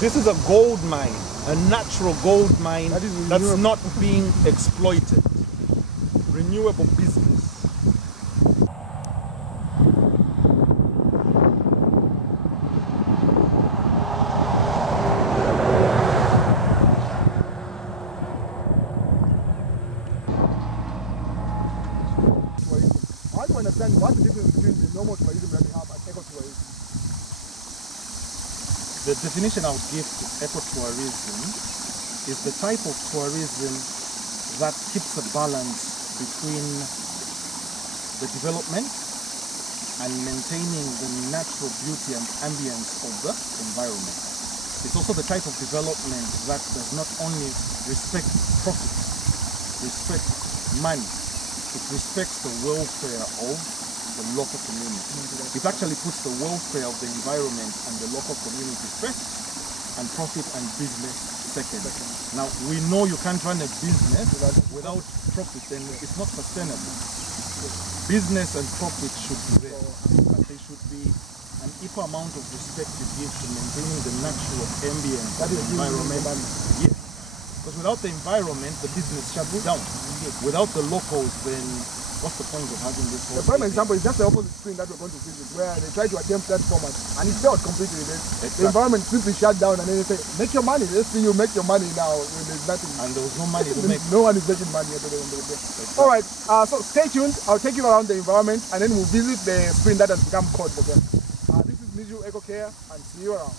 This is a gold mine, a natural gold mine that's not being exploited. Renewable business. I want to understand what's the difference between the normal tourism that we have and ecotourism. The definition I would give to ecotourism is the type of tourism that keeps a balance between the development and maintaining the natural beauty and ambience of the environment. It's also the type of development that does not only respect profit, respect money, it respects the welfare of the local community. It actually puts the welfare of the environment and the local community first, and profit and business second. Now, we know you can't run a business without profit, and it's not sustainable. Business and profit should be there, but they should be an equal amount of respect you give to maintaining the natural ambience of the environment. Yes. Because without the environment, the business shuts down. Without the locals, then what's the point of having this whole The prime example is just the opposite screen that we're going to visit, where they try to attempt that format, and it failed completely. The environment simply shut down, and then they say, make your money. Let's see you make your money now when there's nothing. And there was no money to make. No one is making money at the end of the day. All right, so stay tuned. I'll take you around the environment, and then we'll visit the screen that has become code for them. This is Niju Eco Care, and see you around.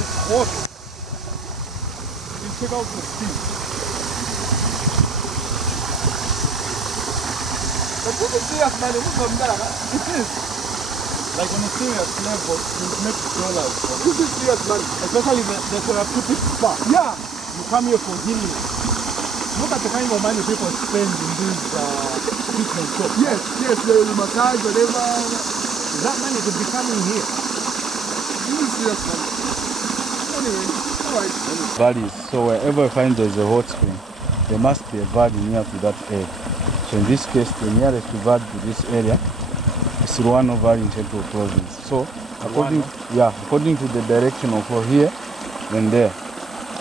It's hot. You check out the steam. But this is serious, man. It is. Like on a serious level, you make dollars. This is serious, man. Especially the therapeutic spa. Yeah. You come here for healing. Look at the kind of money people spend in these treatment shops. Yes, the massage, whatever. That money could be coming here. This is serious, man. Anyway, all right. Valleys. So wherever you find there's a hot spring, there must be a valley near to that area. So in this case, the nearest valley to this area is Luangwa Valley in Central Province. So according to the direction of here and there,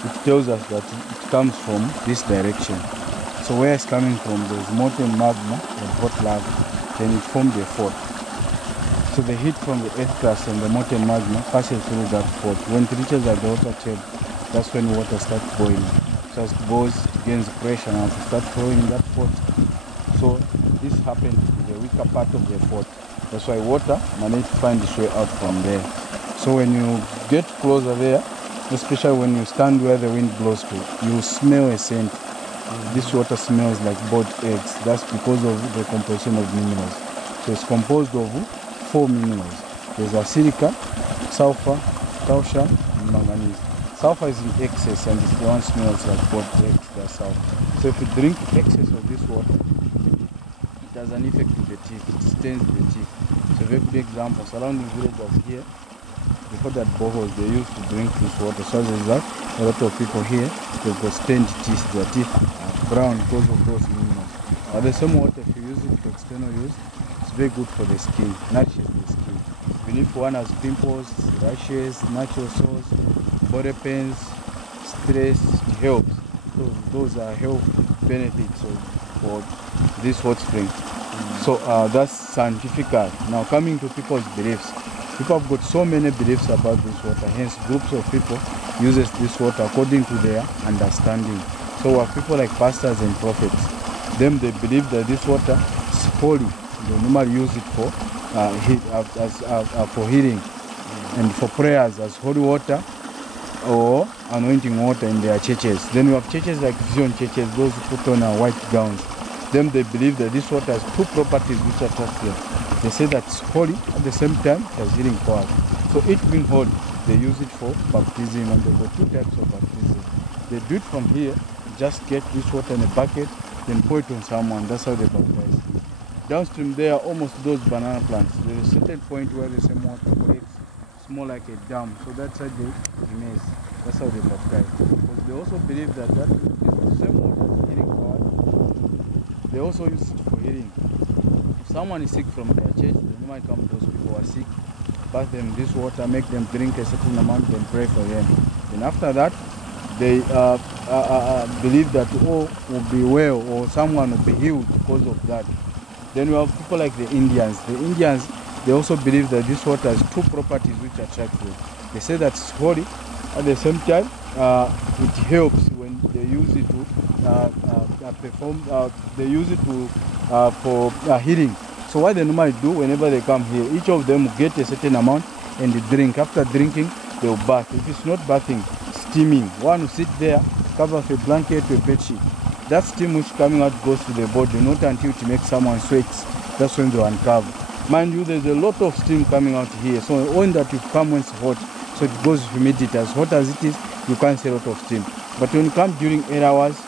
it tells us that it comes from this direction. So where it's coming from, there's molten magma and hot lava, then it formed a fault. So the heat from the earth crust and the molten magma passes through that fault. When it reaches at the water table, that's when water starts boiling. So as it boils, it gains pressure and it starts flowing in that fault. So this happens to the weaker part of the fault. That's why water manages to find its way out from there. So when you get closer there, especially when you stand where the wind blows to, you smell a scent. This water smells like boiled eggs. That's because of the composition of minerals. So it's composed of 4 minerals. There's silica, sulfur, calcium, and manganese. Sulfur is in excess and the one smells like boiled eggs. That's sulfur. So if you drink excess of this water, it has an effect to the teeth. It stains the teeth. So a very good example. Surrounding villages here, before that boreholes, they used to drink this water. So as a result, a lot of people here, they've got stained teeth. Their teeth are brown because of those minerals. But the same water, if you use it for external use, it's very good for the skin, nourishes the skin. Even if one has pimples, rashes, natural sores, body pains, stress, it helps. Those are health benefits for this hot spring. So that's scientific. Now coming to people's beliefs. People have got so many beliefs about this water, hence groups of people uses this water according to their understanding. So we have people like pastors and prophets. Them, they believe that this water is holy. They normally use it for healing and for prayers as holy water or anointing water in their churches. Then we have churches like Zion churches, those who put on white gowns. Them, they believe that this water has 2 properties which are taught here. They say that it's holy, at the same time it has healing power. So it being holy, they use it for baptism, and they've got 2 types of baptism. They do it from here, just get this water in a bucket, then pour it on someone. That's how they baptize. Downstream there are almost those banana plants. There's a certain point where the same water collects. It's more like a dam. So that's how they immerse. That's how they baptize. Because they also believe that that is the same water is healing power. They also use it for healing. someone is sick from their church, they might come, those people are sick, bath them this water, make them drink a certain amount, then pray for them. Then after that, they believe that all will be well or someone will be healed because of that. Then we have people like the Indians. The Indians, they also believe that this water has two properties which attract them. They say that it's holy, at the same time, it helps when they use it to they use it to for healing. So what they normally do whenever they come here, each of them will get a certain amount and they drink. After drinking, they will bath. If it's not bathing, steaming. One will sit there, cover with a blanket or a bed sheet. That steam which coming out goes to the body, not until it makes someone sweat. That's when they uncover. Mind you, there's a lot of steam coming out here. So when that you come when it's hot, so it goes with humidity. As hot as it is, you can't see a lot of steam. But when you come during 8 hours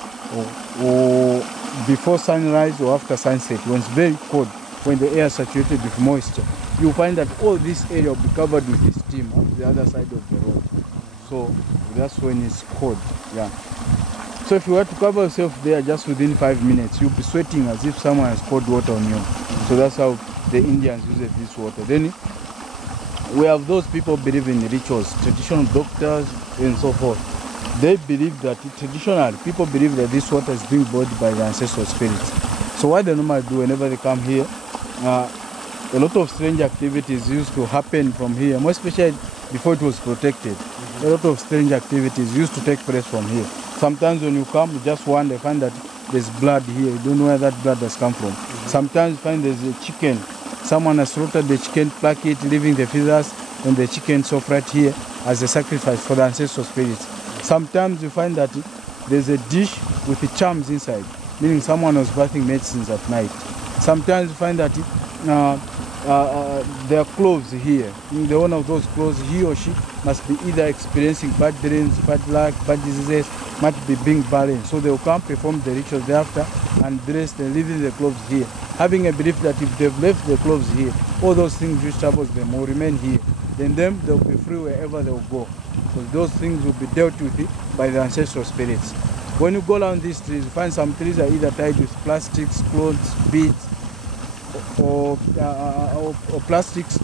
or before sunrise or after sunset, when it's very cold, when the air is saturated with moisture, you find that all this area will be covered with this steam up the other side of the road. So that's when it's cold. Yeah. So if you were to cover yourself there just within 5 minutes, you'll be sweating as if someone has poured water on you. So that's how the Indians use this water. Then we have those people believe in rituals, traditional doctors and so forth. They believe that traditionally, people believe that this water is being brought by the ancestral spirits. So what they normally do whenever they come here, a lot of strange activities used to happen from here, more especially before it was protected. A lot of strange activities used to take place from here. Sometimes when you come, you just wonder, find that there's blood here. You don't know where that blood has come from. Sometimes you find there's a chicken. Someone has slaughtered the chicken, pluck it, leaving the feathers and the chicken soft right here as a sacrifice for the ancestral spirits. Sometimes you find that there's a dish with the charms inside, meaning someone was bathing medicines at night. Sometimes you find that there are clothes here. The owner of those clothes, he or she must be either experiencing bad dreams, bad luck, bad diseases, might be being barren. So they will come perform the rituals thereafter and dress and leaving the clothes here, having a belief that if they've left the clothes here, all those things which troubles them will remain here. Then they'll be free wherever they will go. So those things will be dealt with by the ancestral spirits. When you go around these trees, you find some trees are either tied with plastics, clothes, beads, or plastics,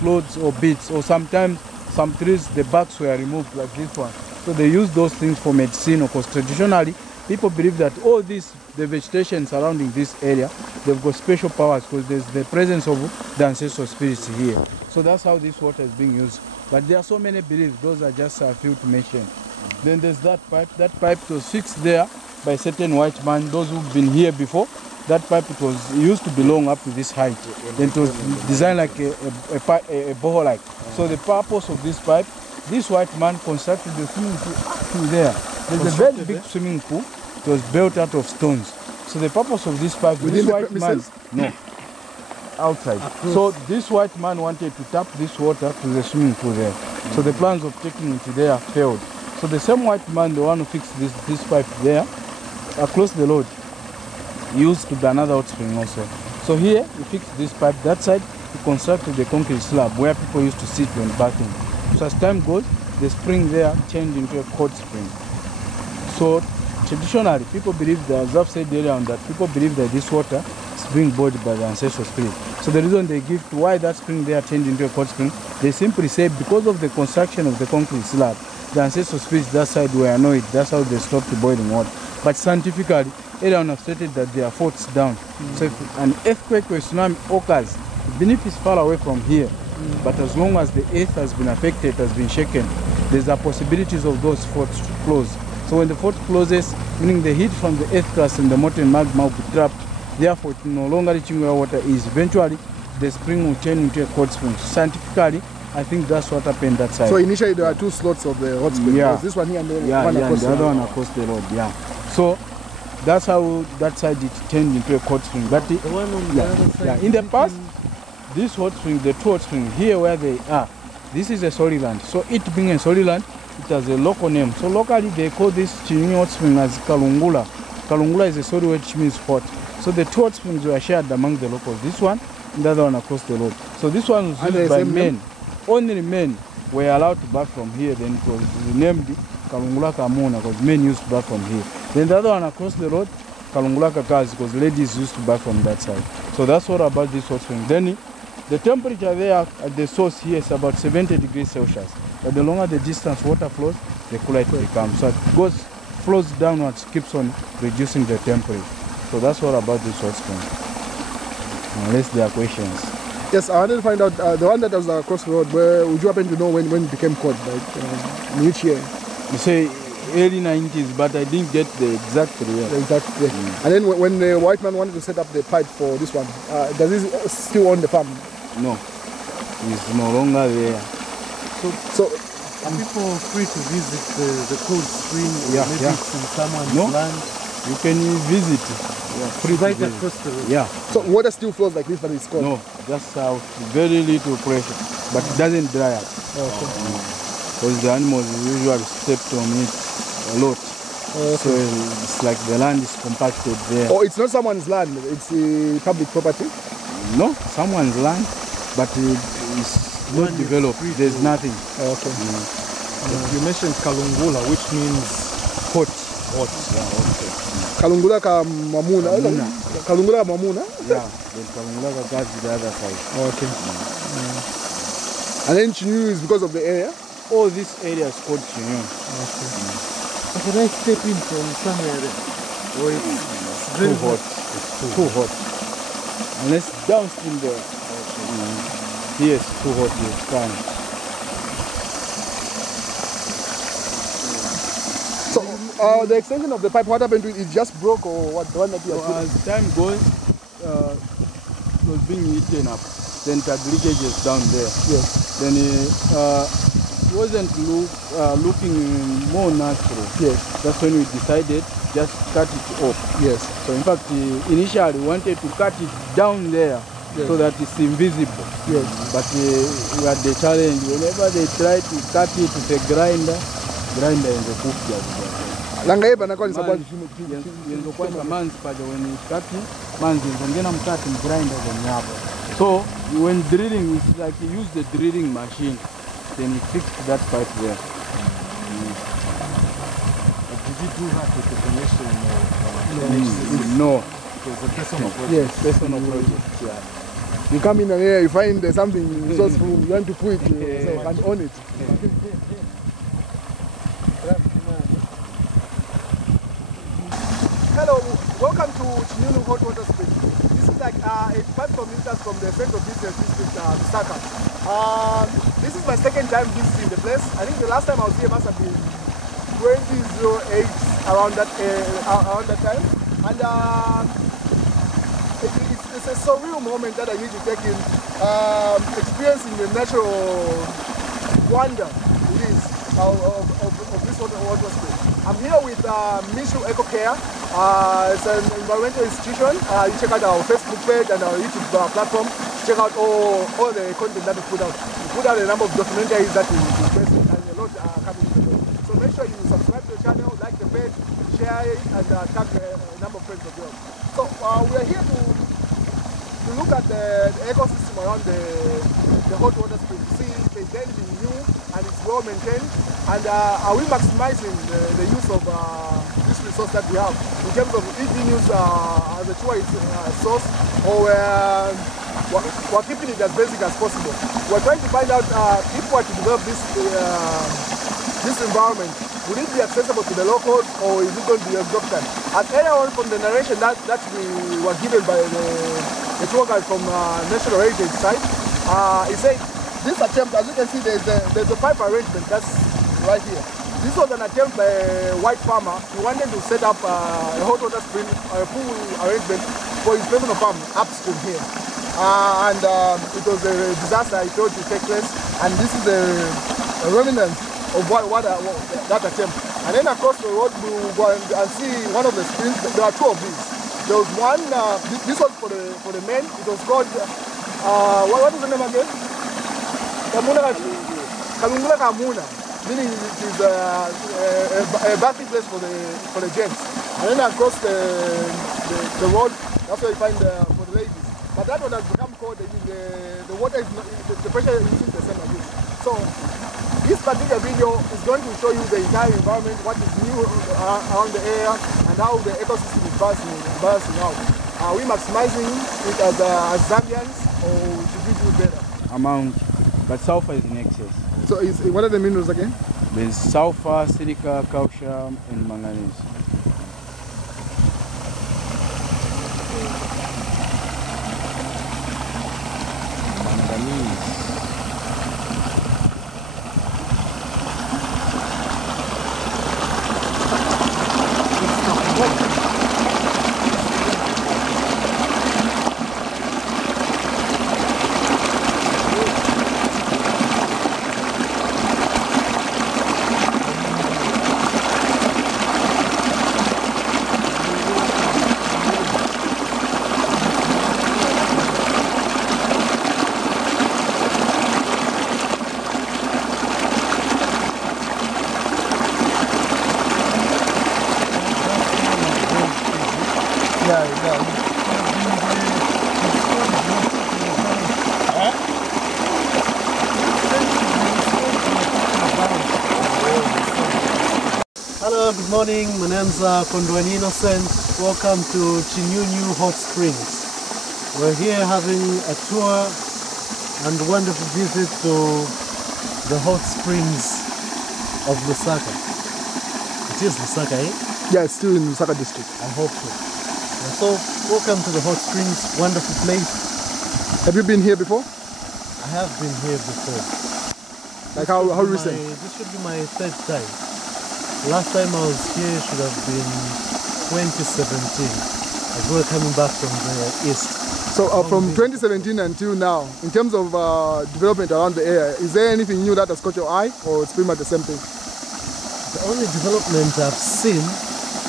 clothes or beads, or sometimes some trees, the barks were removed like this one. So they use those things for medicine, because traditionally people believe that all this, the vegetation surrounding this area, they've got special powers because there's the presence of the ancestral spirits here. So that's how this water is being used. But there are so many beliefs, those are just a few to mention. Then there's that pipe. That pipe was fixed there by a certain white man, those who've been here before. That pipe, it used to belong up to this height. Then it was designed like a borehole like. So the purpose of this pipe, this white man constructed the swimming pool up to there. There's a very big swimming pool. It was built out of stones. So the purpose of this pipe, within this white man, no, outside. So this white man wanted to tap this water to the swimming pool there. So the plans of taking it there failed. So the same white man, the one who fixed this pipe there, across the road, used to be another hot spring also. So here, he fixed this pipe. That side, he constructed the concrete slab where people used to sit when bathing. So as time goes, the spring there changed into a hot spring. So traditionally, people believe that, as I've said earlier on, that people believe that this water is being brought by the ancestral spirit. So the reason they give to why that spring there changed into a hot spring, they simply say because of the construction of the concrete slab, the ancestral spirits that side were annoyed. That's how they stopped boiling water. But scientifically, everyone has stated that there are faults down. So if an earthquake or tsunami occurs, even if it's far away from here, but as long as the earth has been affected, has been shaken, there's a possibilities of those faults to close. So when the fault closes, meaning the heat from the earth crust and the molten magma will be trapped, therefore it no longer reaching where water is. Eventually, the spring will turn into a cold spring. Scientifically, I think that's what happened that side. So initially there are two slots of the hot spring. Yeah. This one here and the one across the other one across the road. Yeah. So that's how that side it turned into a hot spring. But the one on the other side, in the past, this hot spring, the two hot spring here where they are, this is a solid land. So it being a solid land, it has a local name. So locally they call this Chinyunyu Hot Spring as Kalungula. Kalungula is a solid which means hot. So the two hot springs were shared among the locals. This one and the other one across the road. So this one was used by men. Only men were allowed to bath from here. Then it was named Kalungula Commune because men used to bath from here. Then the other one across the road, Kalungula Kakas, because ladies used to bath from that side. So So that's all about this hot spring. Then the temperature there at the source here is about 70 degrees Celsius. But the longer the distance water flows, the cooler it becomes. So it flows downwards, keeps on reducing the temperature. So that's all about this hot spring. Unless there are questions. Yes, I wanted to find out the one that was across the road. Where would you happen to know when it became cold? Like in which year? You say early 90s, but I didn't get the exact year. The exact year. And then when the white man wanted to set up the pipe for this one, does he still own the farm? No, he's no longer there. So are people free to visit the cold spring? Maybe it's in someone's land? You can visit. Free right to visit. across the road. Yeah. So water still flows like this, but it's cold? No, just very little pressure, but it doesn't dry up. Because the animals usually step on it a lot. So it's like the land is compacted there. Oh, it's not someone's land, it's public property? No, someone's land, but it's not developed. There's nothing. You mentioned Kalungula, which means hot. Kalungula ka mamuna. Kalungula ka mamuna? Yeah, then Kalungula ka goes to the other side. And then Chinyunyu is because of the area? Oh, this area is called Chinyunyu. But can I step in from somewhere there? Or it's very hot? It's too hot. Unless downstream there. Here it's too hot, you can't. So the extension of the pipe, what happened to it? It just broke, or what? The one that you are as time goes, it was being eaten up. Then it had leakages down there. Yes. Then it wasn't looking more natural. Yes. That's when we decided just cut it off. Yes. So in fact, initially we wanted to cut it down there so that it's invisible. Yes. But we had the challenge. Whenever they try to cut it with a grinder in the cook jar. Langaiba na kwa sababu yenzo kwanza manzi pale when you cut manzi ngena mkati grinder then hapo. So when drilling, it's like you use the drilling machine, then you fix that pipe there. Did you do that with the permission of No. It was a personal project. Yes, Personal project. Yeah. you come in and here, you find something resourceful, you want to put it yourself and own it. Hello, welcome to Chinyunyu Hot Springs. This is like 85 kilometers from the Central Business District, Lusaka. This is my second time visiting the place. I think the last time I was here must have been 2008, around that time. And it's a surreal moment that I need to take in, experiencing the natural wonder it is of this water spring. I'm here with Mishu Eco Care. It's an environmental institution. You check out our Facebook page and our YouTube platform. Check out all the content that we put out. We put out a number of documentaries that we invest in, and a lot are coming in. So make sure you subscribe to the channel, like the page, share it, and tag a number of friends of yours. So we are here to look at the ecosystem around the hot water spring, to see if there's anything new and it's well maintained, and are we maximizing the use of this resource that we have in terms of if we use as a choice source, or we're keeping it as basic as possible. We're trying to find out if we are to develop this environment, would it be accessible to the locals, or is it going to be exorbitant? As earlier on from the narration that we were given by the tour guide from National Heritage Site, he said this attempt, as you can see, there's a pipe arrangement that's right here. This was an attempt by a white farmer. He wanted to set up a hot water spring, a pool arrangement for his personal farm upstream here. And it was a disaster, he thought, to take place. And this is a remnant of that attempt. And then across the road, we will go and see one of the springs. There are two of these. There was one, this was for the men. It was called, what is the name again? Kalungula Kamuna, meaning it is a bathing place for the gents. And then across the road, that's where you find for the ladies. But that one has become cold. The water is not, the pressure isn't the same as this. So this particular video is going to show you the entire environment, what is new around the area, and how the ecosystem is balancing out. Are we maximizing it as Zambians, or should we do better? Amount, but sulfur is in excess. So what are the minerals again? There's sulfur, silica, calcium, and manganese. Manganese. Hello, good morning. My name's Kondweni Innocent. Welcome to Chinyunyu Hot Springs. We're here having a tour and wonderful visit to the hot springs of Lusaka. It is Lusaka, eh? Yeah, it's still in Lusaka District. I hope so. And so, welcome to the hot springs. Wonderful place. Have you been here before? I have been here before. Like how recent? This should be my third time. Last time I was here should have been 2017, as we were coming back from the east. So from 2017 until now, in terms of development around the area, is there anything new that has caught your eye, or it's pretty much the same thing? The only development I've seen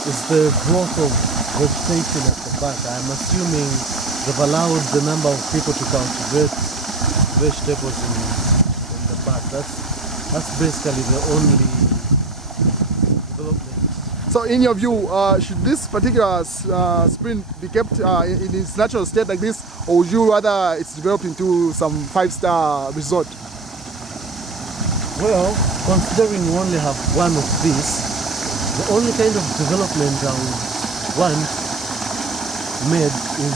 is the growth of vegetation at the back. I'm assuming they've allowed the number of people to cultivate vegetables in the back. That's basically the only development. So in your view, should this particular spring be kept in its natural state like this, or would you rather it's developed into some 5-star resort? Well, considering we only have one of these, the only kind of development I would want made is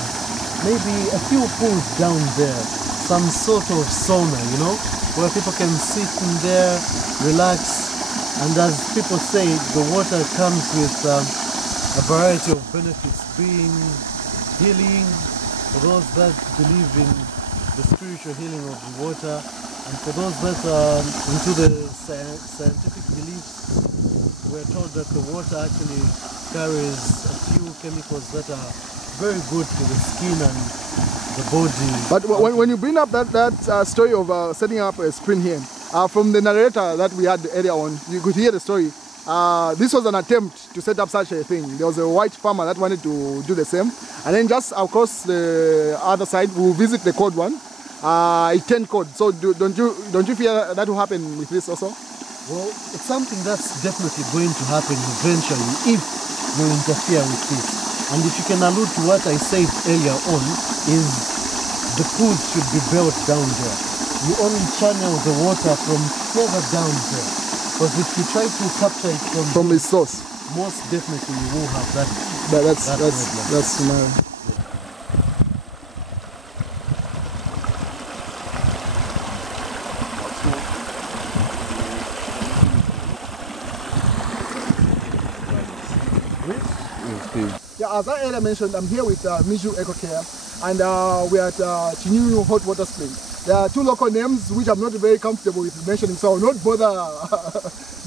maybe a few pools down there, some sort of sauna, you know, where people can sit in there, relax. And as people say, the water comes with a variety of benefits, being healing for those that believe in the spiritual healing of the water, and for those that are into the scientific beliefs, we're told that the water actually carries a few chemicals that are very good for the skin and the body. But when you bring up that story of setting up a spring here, from the narrator that we had earlier on, you could hear the story. This was an attempt to set up such a thing. There was a white farmer that wanted to do the same. And then just across the other side, we'll visit the cold one. It turned cold. So don't you fear that will happen with this also? Well, it's something that's definitely going to happen eventually if we interfere with this. And if you can allude to what I said earlier on, is the pools should be built down there. You only channel the water from further down there. Because if you try to capture it from its source, most definitely you will have that. That's scenario. Yeah, as I earlier mentioned, I'm here with Miju Eco Care, and we're at Chinyunyu Hot Water Spring. There are two local names which I'm not very comfortable with mentioning, so I'll not bother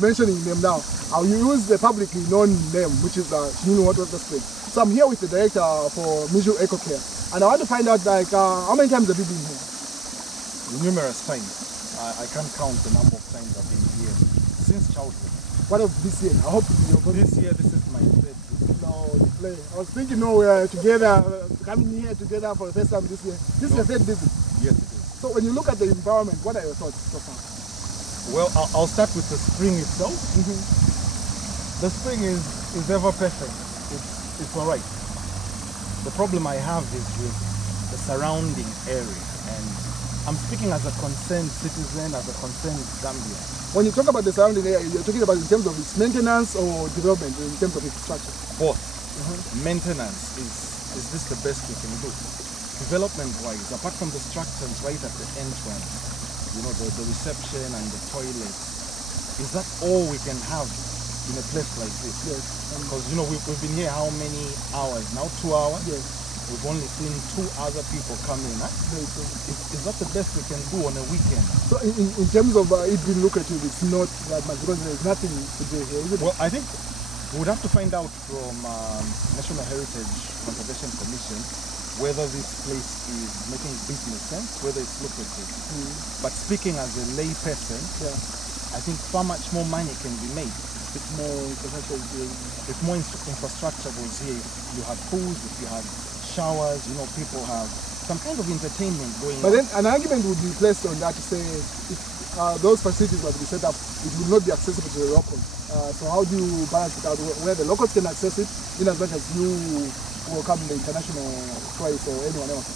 mentioning them now. I'll use the publicly known name, which is Chinyunyu Hot Water Spring. So I'm here with the director for Miju Eco Care, and I want to find out, like, how many times have you been here? Numerous times. I can't count the number of times I've been here since childhood. What of this year? I hope you're going This year, this is my third visit. No, play. I was thinking, no, we are together, coming here together for the first time this year. This is your third visit. Yes, it is. So when you look at the environment, what are your thoughts so far? Well, I'll start with the spring itself. The spring is ever perfect. It's all right. The problem I have is with the surrounding area, and I'm speaking as a concerned citizen, as a concerned Zambian. When you talk about the surrounding area, you're talking about in terms of its maintenance or development, in terms of infrastructure? Both. Maintenance is is this the best we can do? Development-wise, apart from the structures right at the entrance, you know, the reception and the toilets, is that all we can have in a place like this? Yes. Because, you know, we've been here how many hours now? 2 hours? Yes. We've only seen 2 other people come in. Huh? Very true. Is that the best we can do on a weekend? So in terms of it being lucrative, it's not that much because there's nothing to do here, is it? Well, I think we would have to find out from National Heritage Conservation Commission whether this place is making business sense, whether it's lucrative. But speaking as a lay person, Yeah. I think far much more money can be made. It's more international. If more infrastructure goes here, if you have pools, if you have showers, you know, people have some kind of entertainment going But on. then an argument would be placed on that to say if those facilities were to be set up, it would not be accessible to the locals. So how do you balance it out where the locals can access it in as much as you welcome the international tourists or anyone else?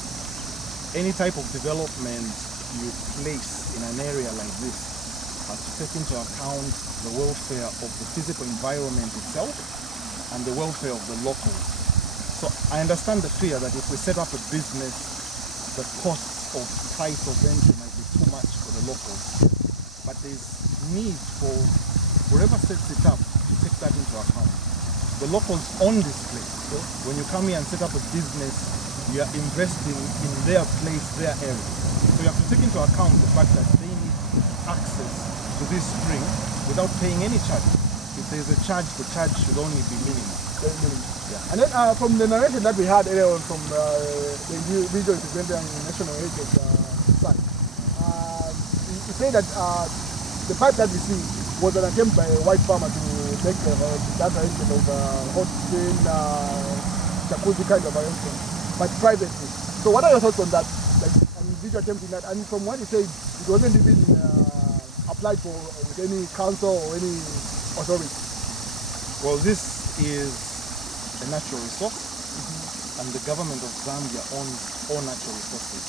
Any type of development you place in an area like this has to take into account the welfare of the physical environment itself and the welfare of the locals. So I understand the fear that if we set up a business, the costs of price of entry might be too much for the locals. But there's need for whoever sets it up to take that into account. The locals own this place. So when you come here and set up a business, you are investing in their place, their area. So you have to take into account the fact that they need access to this spring without paying any charge. If there's a charge, the charge should only be minimal. Very minimal. Yeah. And then from the narration that we had earlier on from the regional representative and national heritage side, you say that the pipe that we see was an attempt by a white farmer to make that arrangement of hot spring, jacuzzi kind of arrangement, but privately. So what are your thoughts on that? Like an individual attempt in that? And from what you said, it wasn't even applied for with any council or any authority. Well, this is a natural resource, and the government of Zambia owns all natural resources.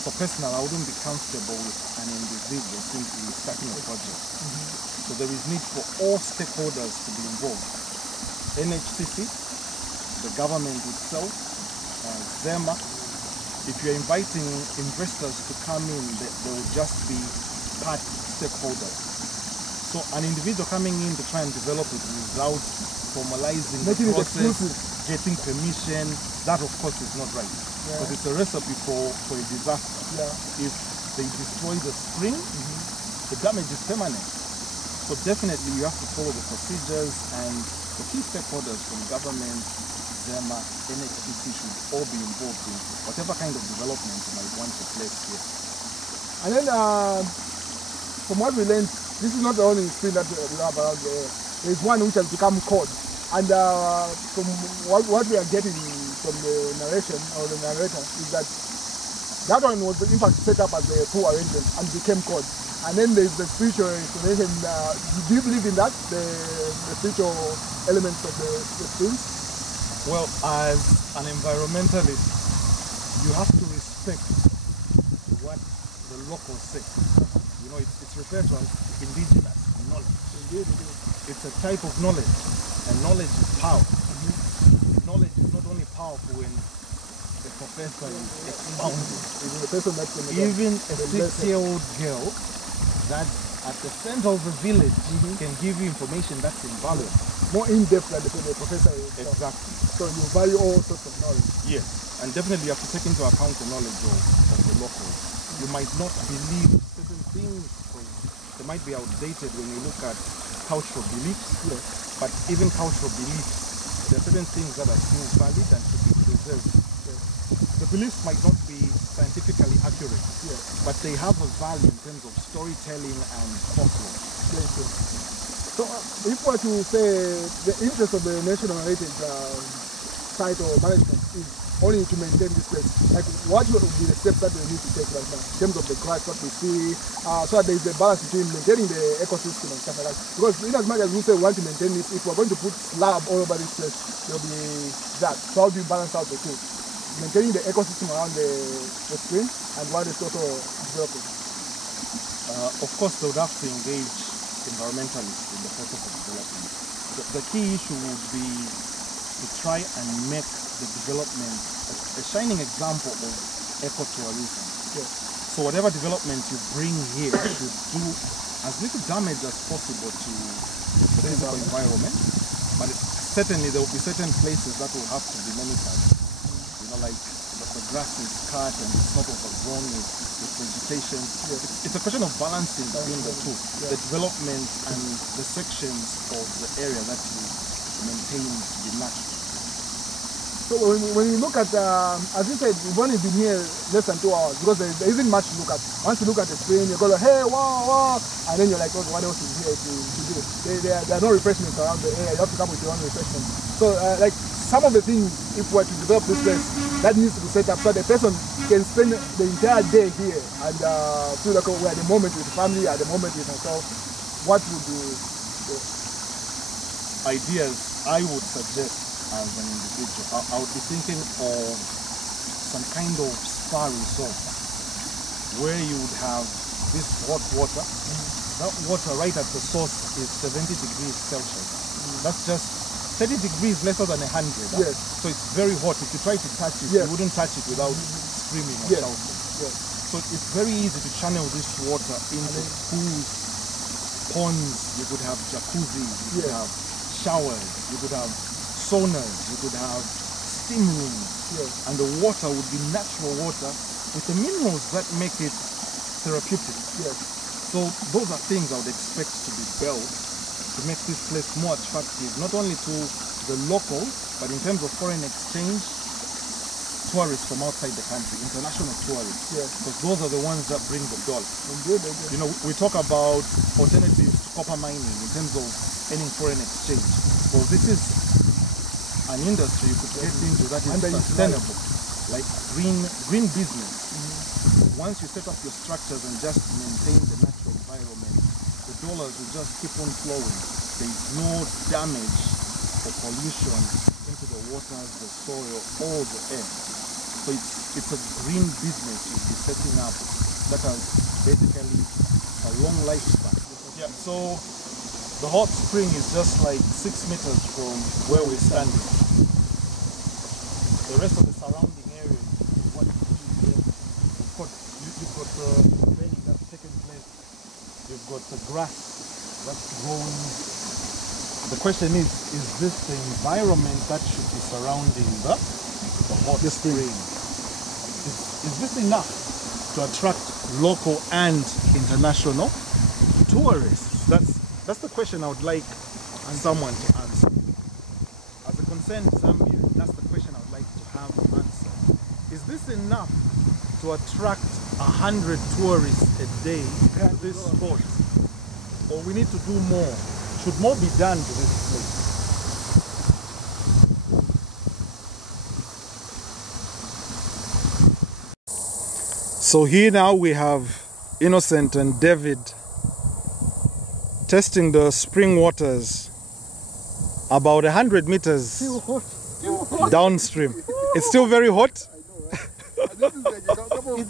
So personally, I wouldn't be comfortable with an individual simply starting a project. So there is need for all stakeholders to be involved. NHCC, the government itself, Zambia. If you're inviting investors to come in, they will just be part stakeholders. So an individual coming in to try and develop it without formalizing Making the it process, exclusive. getting permission, that of course is not right. Because it's a recipe for a disaster. Yeah. If they destroy the spring, the damage is permanent. So definitely you have to follow the procedures, and the key stakeholders from government, Zambia, NHCC should all be involved in whatever kind of development you might want to place here. And then from what we learned, this is not the only spring that we have around the area. There is one which has become cold. And from what we are getting from the narration or the narrator is that one was in fact set up as a pool arrangement and became cold. And then there's the spiritual explanation. Do you believe in that, the spiritual elements of the springs? Well, as an environmentalist, you have to respect what the locals say. You know, it's referred to as indigenous knowledge. Indeed, indeed. It's a type of knowledge, and knowledge is power. Knowledge is not only powerful when the professor is expounding. Even the person that's in the Even a 6-year-old girl that's at the center of the village can give you information that's invaluable. more in-depth than the professor is. Exactly. So you value all sorts of knowledge. Yes, and definitely you have to take into account the knowledge of the locals. You might not believe certain things because they might be outdated when you look at cultural beliefs. Yes. But even cultural beliefs, there are certain things that are still valid and should be preserved. Yes. The beliefs might not be scientifically accurate, Yes. but they have a value in terms of storytelling and folklore. Very true. So if we were to say the interest of the national heritage site or management is only to maintain this place, like what would be the steps that we need to take right now in terms of the grass, what we see, so that there is a balance between maintaining the ecosystem and stuff like that? Because in as much as we say we want to maintain this, if we're going to put slab all over this place, there'll be that. So how do you balance out the two? Maintaining the ecosystem around the stream and while it's also developing. Of course, they would have to engage environmentalists in the process of development. The key issue would be to try and make the development, a shining example of ecotourism. Yes. So whatever development you bring here should do as little damage as possible to the physical environment, but certainly there will be certain places that will have to be monitored. You know, like the grass is cut and it's not overgrown with vegetation. Yes. It's a question of balancing between the two, the development and the sections of the area that you maintain to be natural. So when you look at, as you said, we've only been here less than 2 hours because there isn't much to look at. Once you look at the screen, you go like, hey, wow, wow, and then you're like, okay, what else is here to do? There are no refreshments around the area. You have to come with your own refreshments. So like some of the things, if we were to develop this place, that needs to be set up so the person can spend the entire day here and feel like we're at the moment with the family, at the moment with herself. What would be the ideas I would suggest as an individual? I would be thinking of some kind of spa resort where you would have this hot water. That water right at the source is 70 degrees Celsius. That's just 30 degrees lesser than 100. Yes. So it's very hot. If you try to touch it, you wouldn't touch it without screaming or shouting. Yes. So it's very easy to channel this water into pools, ponds. You could have jacuzzis, you could have showers, you could have saunas, you could have steam rooms, and the water would be natural water with the minerals that make it therapeutic. Yes. So those are things I would expect to be built to make this place more attractive, not only to the locals, but in terms of foreign exchange, tourists from outside the country, international tourists, because those are the ones that bring the dollar. You know, we talk about alternatives to copper mining in terms of earning foreign exchange. Well, this is an industry you could get into that is sustainable, like green business. Once you set up your structures and just maintain the natural environment, the dollars will just keep on flowing. There is no damage or pollution into the waters, the soil, or the air. So it's a green business you'll be setting up that has basically a long lifespan. Yeah, so the hot spring is just like 6 meters from where we're standing. The rest of the surrounding area is what you see here. You've got the training that's taken place. You've got the grass that's grown. The question is this the environment that should be surrounding the hot spring? Is this enough to attract local and international tourists? That's the question I would like someone to answer. As a concerned Zambian, that's the question I would like to have answered. Is this enough to attract 100 tourists a day to this spot? Or we need to do more? Should more be done to this place? So here now we have Innocent and David testing the spring waters about 100 meters still hot. Downstream. It's still very hot? I know, right?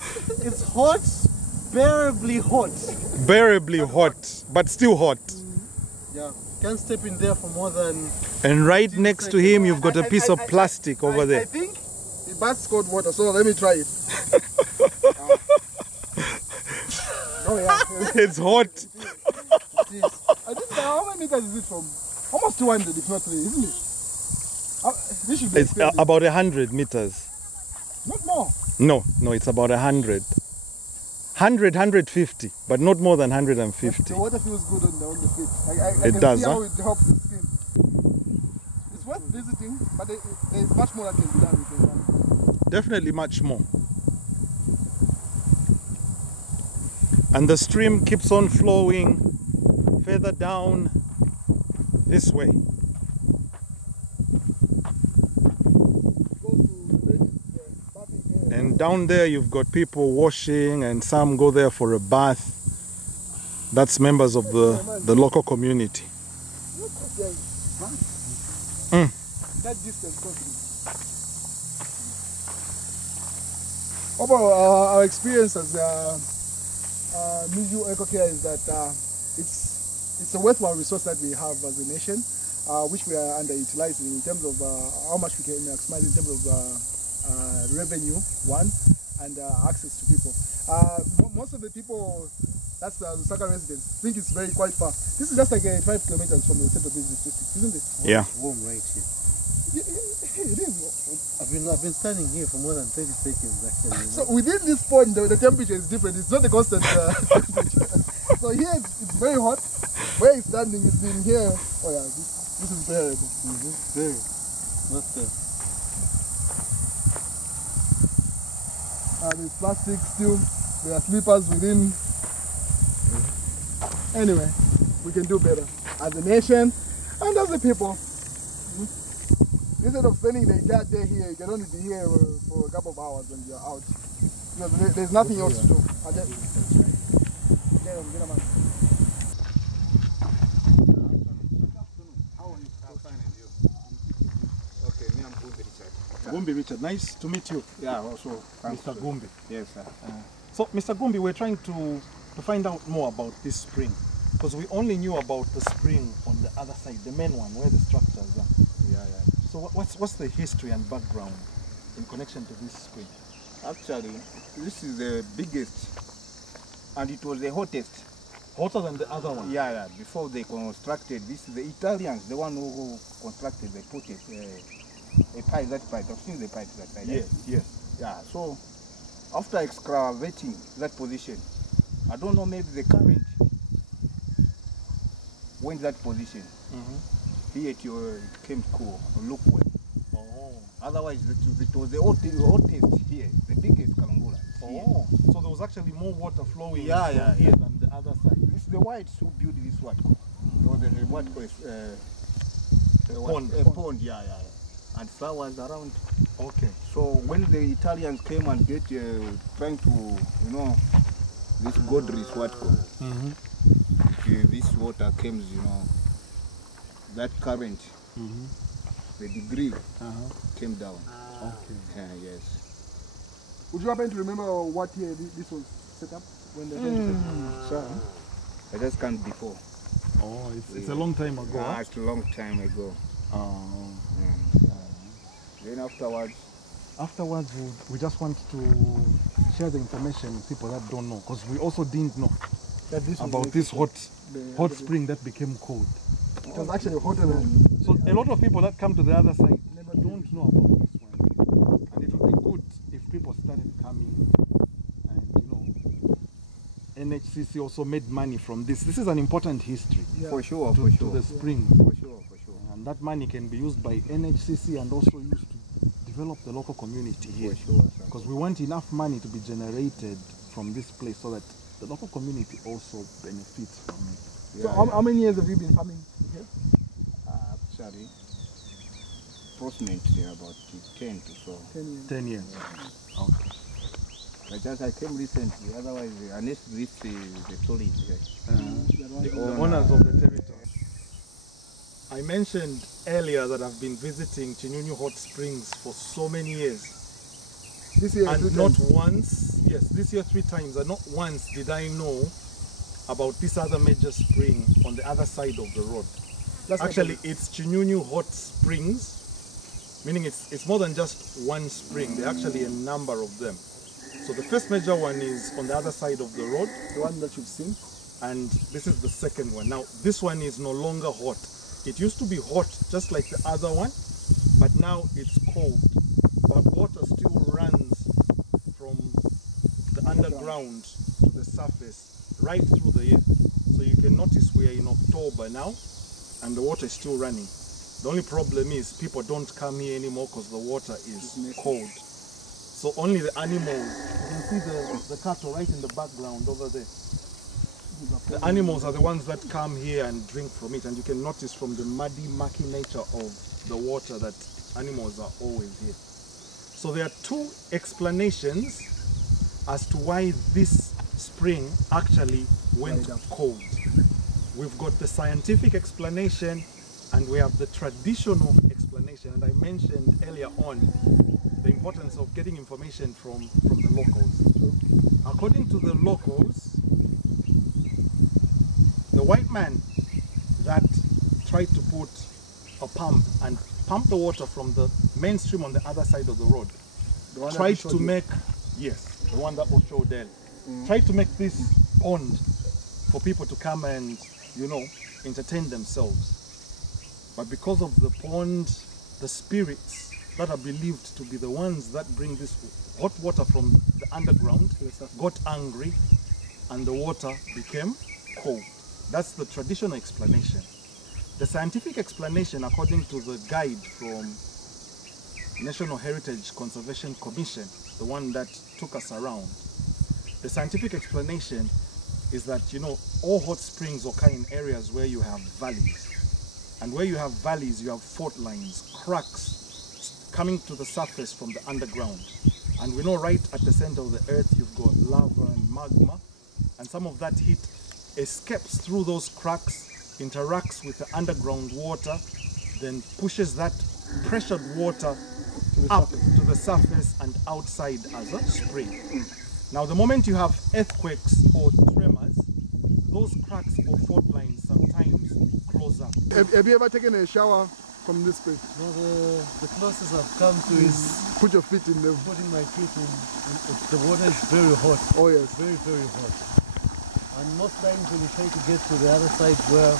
It's hot, bearably hot. Bearably hot, but still hot. Yeah, can't step in there for more than... And right next to him you've got a piece of plastic over there. I think it baths cold water, so let me try it. Oh yeah. It's hot. I think how many meters is it from? Almost 200, if not 3, isn't it? This should be It's about 100 meters. Not more. No, it's about 100. 100, 150, but not more than 150. The water feels good on the feet. I It can does, see huh? how it helps the skin. It's worth visiting, but there's much more that can be done with the environment. Definitely much more. And the stream keeps on flowing further down this way. And down there you've got people washing and some go there for a bath. That's members of the local community. That distance. Overall, our experience as Chinyunyu Eco Care is that it's a worthwhile resource that we have as a nation. which we are underutilizing in terms of how much we can maximize in terms of revenue, one, and access to people. Most of the people, that's the Lusaka residents, think it's quite far. This is just like 5 kilometers from the Central Business District, isn't it? Yeah. It's warm right here. It is. I've been standing here for more than 30 seconds actually. So within this point, the temperature is different. It's not a constant temperature. So here it's very hot. Where it's standing, it's in here. Oh yeah, this is bearable. Very. Not There's plastic still. There are sleepers within. Anyway, we can do better as a nation and as a people. Instead of spending the entire day here, you can only be here for a couple of hours and you're out. Because there's nothing else to do. Get him, man. How are you? I'm fine, and you? Okay, me, I'm Gumbi Richard. Gumbi Richard, nice to meet you. Yeah, also. Mr. Gumbi. Yes, sir. So, Mr. Gumbi, we're trying to find out more about this spring, because we only knew about the spring on the other side, the main one, where the structures are. Yeah. So what's the history and background in connection to this spring? Actually, this is the biggest, and it was the hottest. Hotter than the other one? Yeah. Before they constructed, this is the Italians, the one who constructed, they put it, a pipe, that pipe. I've seen the pipe that side. Yes. Yeah, so after excavating that position, I don't know, maybe the current went that position. Here it came cool, lukewarm. Oh. Otherwise, it was the hottest here, the biggest Kalangula. Oh. So there was actually more water flowing Yeah. than the other side. This is the whites who built this what? No, the what was Pond. A pond, yeah. And flowers around. Okay. So when the Italians came and get trying to, this Godris what called. This water came, that current, the degree came down. Okay. Yes. Would you happen to remember what year this was set up? When the So, I just can't before. Oh, it's a long time ago. Ah, it's a long time ago. Then Afterwards, we just want to share the information with people that don't know, because we also didn't know that this about this hot spring that became cold. It was actually hotter than. So a lot of people that come to the other side don't know about this one, and it would be good if people started coming, and NHCC also made money from this. This is an important history. Yeah. For sure. To the spring. For sure. And that money can be used by NHCC and also used to develop the local community here. For sure, sir. Because we want enough money to be generated from this place so that the local community also benefits from it. So how many years have you been farming here? Actually, approximately about 10 to so. 10 years. 10 years. Okay. But just I came recently, otherwise, unless this is the solid here. The owners of the territory. I mentioned earlier that I've been visiting Chinyunyu Hot Springs for so many years. This year, And not once, yes, this year 3 times, and not once did I know about this other major spring on the other side of the road. Actually, it's Chinyunyu Hot Springs, meaning it's more than just one spring. There are actually a number of them. So the first major one is on the other side of the road. the one that you've seen. And this is the second one. Now, this one is no longer hot. It used to be hot, just like the other one, but now it's cold. But water still runs from the underground to the surface, right through the year. So you can notice we are in October now, and the water is still running. The only problem is people don't come here anymore because the water is cold. So only the animals, you can see the cattle right in the background over there. The animals are the ones that come here and drink from it, and you can notice from the muddy, mucky nature of the water that animals are always here. So there are 2 explanations as to why this spring actually went cold. We've got the scientific explanation and we have the traditional explanation, and I mentioned earlier on the importance of getting information from the locals. According to the locals, the white man that tried to put a pump and pump the water from the mainstream on the other side of the road. The one that Tried you showed to me. make, yes, the one that was showed there. Tried to make this pond for people to come and, you know, entertain themselves. But because of the pond, the spirits that are believed to be the ones that bring this hot water from the underground got angry and the water became cold. That's the traditional explanation. The scientific explanation, according to the guide from National Heritage Conservation Commission, the one that took us around, the scientific explanation is that, you know, all hot springs occur in areas where you have valleys. And where you have valleys, you have fault lines, cracks coming to the surface from the underground. And we know right at the center of the earth, you've got lava and magma. And some of that heat escapes through those cracks, interacts with the underground water, then pushes that pressured water up to the surface and outside as a spring. Now, the moment you have earthquakes or tremors, those cracks or fault lines sometimes close up. Have you ever taken a shower from this spring? No, the closest I've come to is Put your feet in the... putting my feet in. The water is very hot. Oh yes. Very, very hot. And most times when you try to get to the other side where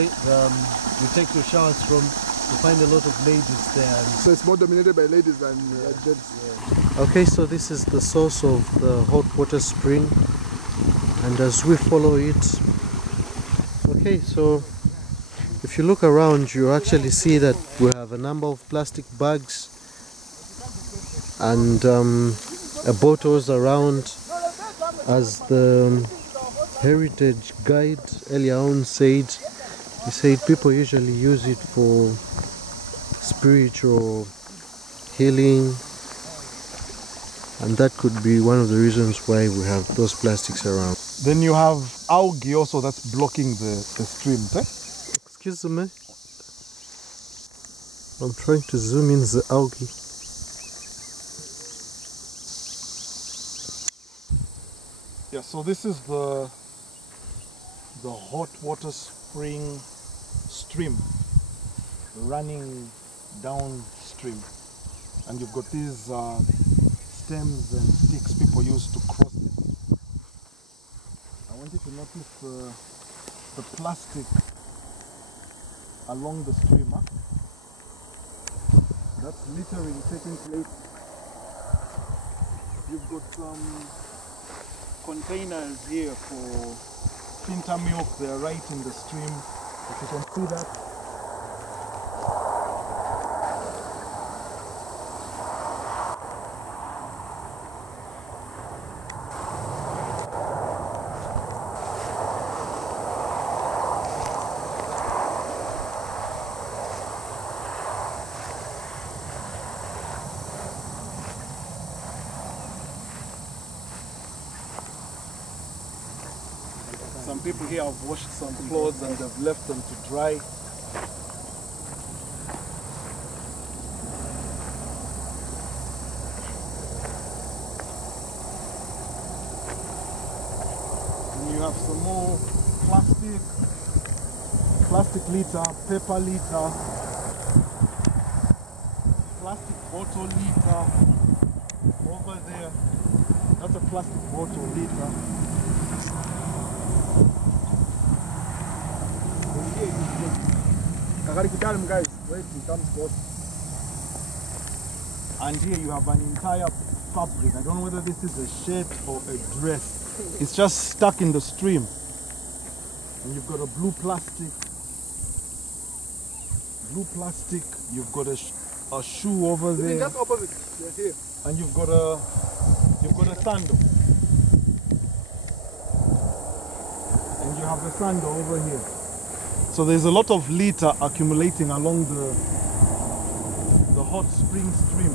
you take your showers from, you find a lot of ladies there. And So it's more dominated by ladies than gents. okay, so this is the source of the hot water spring, and as we follow it, okay, so if you look around, you actually see that we have a number of plastic bags and bottles around. As the heritage guide earlier on said, he said people usually use it for spiritual healing, and that could be one of the reasons why we have those plastics around. Then you have algae also that's blocking the stream. Excuse me, I'm trying to zoom in the algae. Yeah, so this is the hot water spring stream running downstream, and you've got these stems and sticks people use to cross it. I want you to notice the plastic along the stream. That's littering taking place. You've got some containers here for pinter milk. They're right in the stream. If you can see that. Some people here have washed some clothes and have left them to dry. And you have some more plastic litter, paper litter, plastic bottle litter over there. That's a plastic bottle litter. Guys, wait, he comes close. And here you have an entire fabric. I don't know whether this is a shirt or a dress. It's just stuck in the stream. And you've got a blue plastic. You've got a shoe over there. Just opposite. They're here. And you've got a sandal. And you have a sandal over here. So there's a lot of litter accumulating along the hot spring stream.